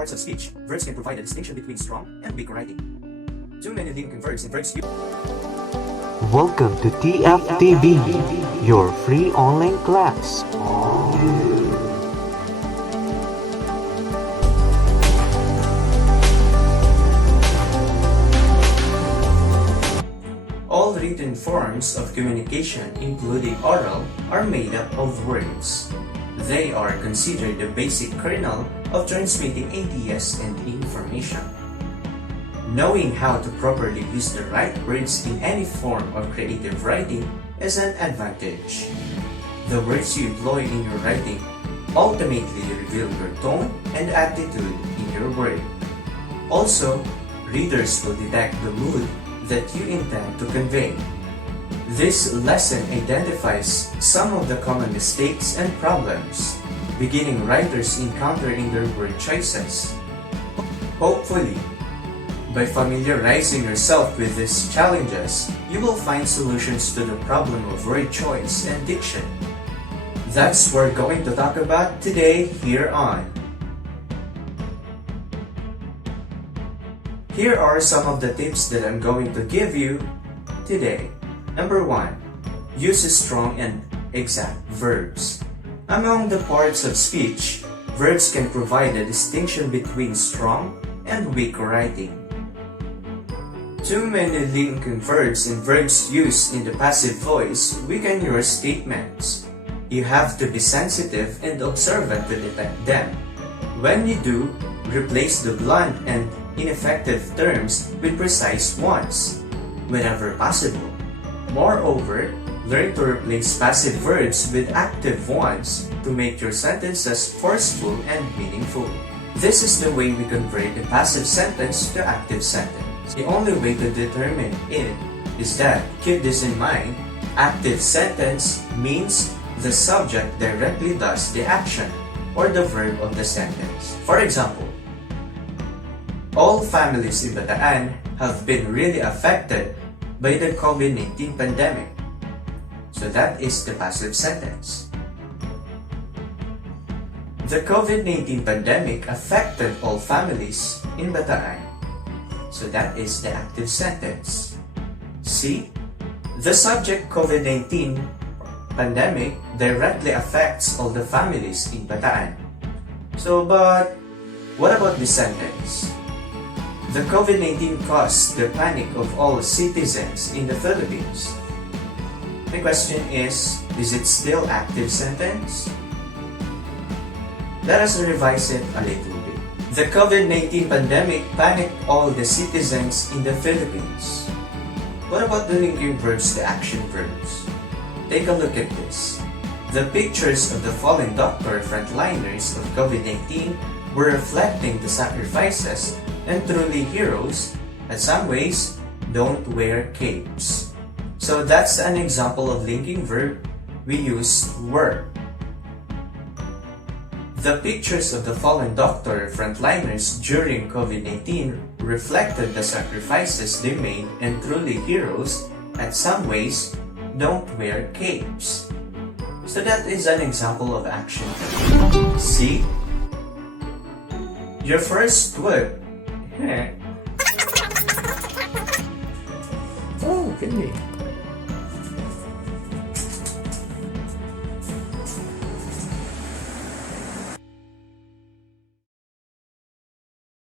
parts of speech, verbs can provide a distinction between strong and weak writing. Too many linking verbs in verbs. Welcome to TFTB, your free online class. All written forms of communication, including oral, are made up of words. They are considered the basic kernel of transmitting ideas and information. Knowing how to properly use the right words in any form of creative writing is an advantage. The words you employ in your writing ultimately reveal your tone and attitude in your word. Also, readers will detect the mood that you intend to convey. This lesson identifies some of the common mistakes and problems beginning writers encounter in their word choices. Hopefully, by familiarizing yourself with these challenges, you will find solutions to the problem of word choice and diction. That's what we're going to talk about today here on. Here are some of the tips that I'm going to give you today. Number 1. Use strong and exact verbs. Among the parts of speech, verbs can provide a distinction between strong and weak writing. Too many linking verbs and verbs used in the passive voice weaken your statements. You have to be sensitive and observant to detect them. When you do, replace the blunt and ineffective terms with precise ones, whenever possible. Moreover, learn to replace passive verbs with active ones to make your sentences forceful and meaningful. This is the way we convert a passive sentence to active sentence. The only way to determine it is that, keep this in mind, active sentence means the subject directly does the action or the verb of the sentence. For example, all families in Bataan have been really affected by the COVID-19 pandemic. So that is the passive sentence. The COVID-19 pandemic affected all families in Bataan. So that is the active sentence. See? The subject COVID-19 pandemic directly affects all the families in Bataan. So, but what about this sentence? The COVID-19 caused the panic of all citizens in the Philippines. My question is it still active sentence? Let us revise it a little bit. The COVID-19 pandemic panicked all the citizens in the Philippines. What about the linking verbs to action verbs? Take a look at this. The pictures of the fallen doctor frontliners of COVID-19 were reflecting the sacrifices and truly heroes, in some ways, don't wear capes. So that's an example of linking verb. We use were. The pictures of the fallen doctor frontliners during COVID-19 reflected the sacrifices they made, and truly heroes, in some ways, don't wear capes. So that is an example of action. See? Your first word. Oh, really?